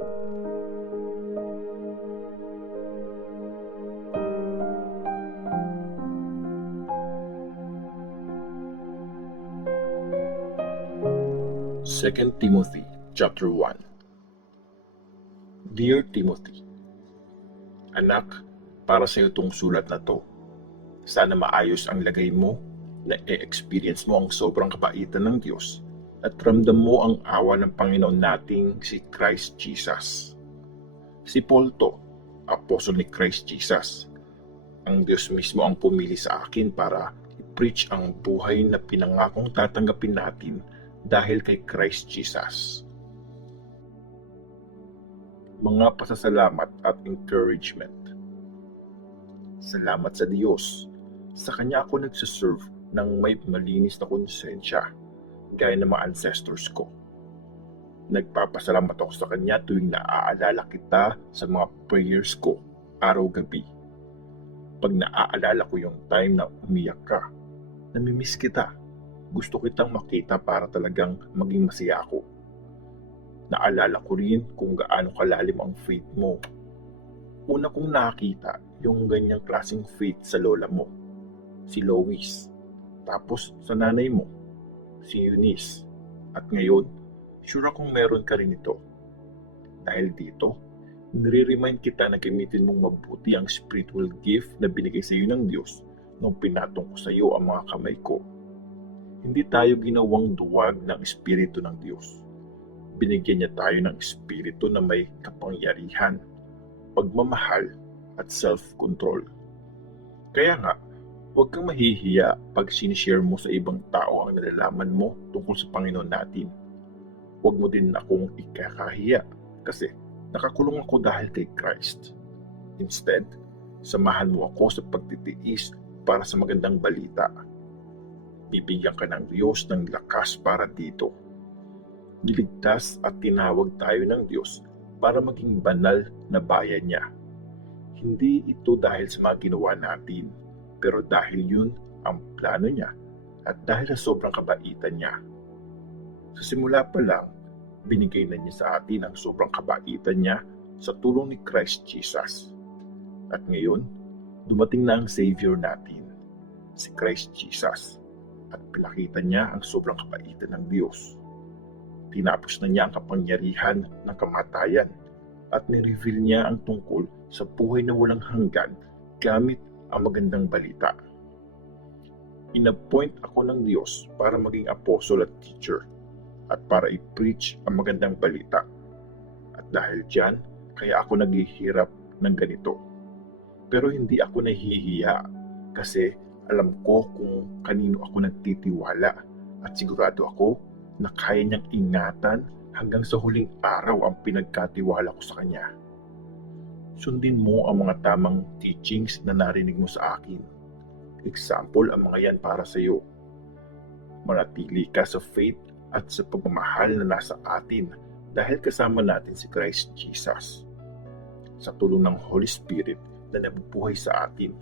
2 Timothy chapter 1. Dear Timothy, anak, para sa iyo itong sulat na to. Sana maayos ang lagay mo na e-experience mo ang sobrang kabaitan ng Diyos at ramdam mo ang awa ng Panginoon nating si Christ Jesus. Si Paul to, apostol ni Christ Jesus. Ang Diyos mismo ang pumili sa akin para i-preach ang buhay na pinangakong tatanggapin natin dahil kay Christ Jesus. Mga pasasalamat at encouragement. Salamat sa Diyos. Sa Kanya ako nagsaserve ng may malinis na konsensya, gaya ng mga ancestors ko. Nagpapasalamat ako sa Kanya tuwing naaalala kita sa mga prayers ko, araw-gabi. Pag naaalala ko yung time na umiyak ka, namimiss kita. Gusto kitang makita para talagang maging masaya ako. Naalala ko rin kung gaano kalalim ang faith mo. Una kong nakita yung ganyang klaseng faith sa lola mo, si Lois. Tapos sa nanay mo, si Eunice. At ngayon, sure akong meron ka rin ito. Dahil dito, nire-remind kita na gamitin mong mabuti ang spiritual gift na binigay sa iyo ng Diyos nung pinatong ko sa iyo ang mga kamay ko. Hindi tayo ginawang duwag ng Espiritu ng Diyos. Binigyan niya tayo ng Espiritu na may kapangyarihan, pagmamahal at self-control. Kaya nga, huwag kang mahihiya pag sinishare mo sa ibang tao ang nalalaman mo tungkol sa Panginoon natin. Huwag mo din akong ikakahiya kasi nakakulong ako dahil kay Christ. Instead, samahan mo ako sa pagtitiis para sa magandang balita. Bibigyan ka ng Diyos ng lakas para dito. Niligtas at tinawag tayo ng Diyos para maging banal na bayan niya. Hindi ito dahil sa mga ginawa natin, pero dahil yun ang plano niya at dahil sa sobrang kabaitan niya. Sa simula pa lang, binigay na niya sa atin ang sobrang kabaitan niya sa tulong ni Christ Jesus. At ngayon, dumating na ang Savior natin, si Christ Jesus. At pinakita niya ang sobrang kabaitan ng Diyos. Tinapos na niya ang kapangyarihan ng kamatayan at nireveal niya ang tungkol sa buhay na walang hanggan gamit ang magandang balita. Inappoint ako ng Diyos para maging apostle at teacher at para i-preach ang magandang balita. At dahil dyan, kaya ako naghihirap ng ganito. Pero hindi ako nahihiya kasi alam ko kung kanino ako nagtitiwala at sigurado ako na kaya niyang ingatan hanggang sa huling araw ang pinagkatiwala ko sa Kanya. Sundin mo ang mga tamang teachings na narinig mo sa akin. Example, ang mga yan para sa iyo. Manatili ka sa faith at sa pagmamahal na nasa atin dahil kasama natin si Christ Jesus. Sa tulong ng Holy Spirit na nabubuhay sa atin,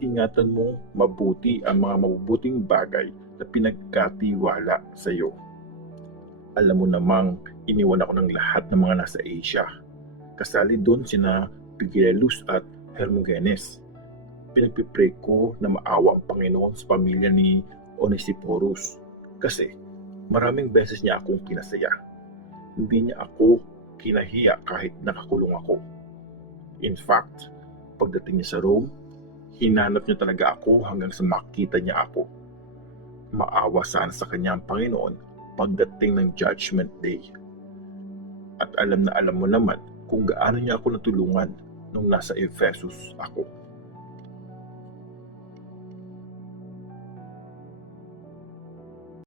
ingatan mo mabuti ang mga mabubuting bagay na pinagkatiwala sa iyo. Alam mo namang iniwan ako ng lahat ng mga nasa Asia. Kasali doon sina Pigellus at Hermogenes. Pinagpipray ko na maawa ang Panginoon sa pamilya ni Onesiphorus kasi maraming beses niya akong kinasaya. Hindi niya ako kinahiya kahit nakakulong ako. In fact, pagdating niya sa Rome, hinanap niya talaga ako hanggang sa makita niya ako. Maawa sana sa kanya ang Panginoon pagdating ng Judgment Day. At alam na alam mo naman kung gaano niya ako natulungan nung nasa Ephesus ako.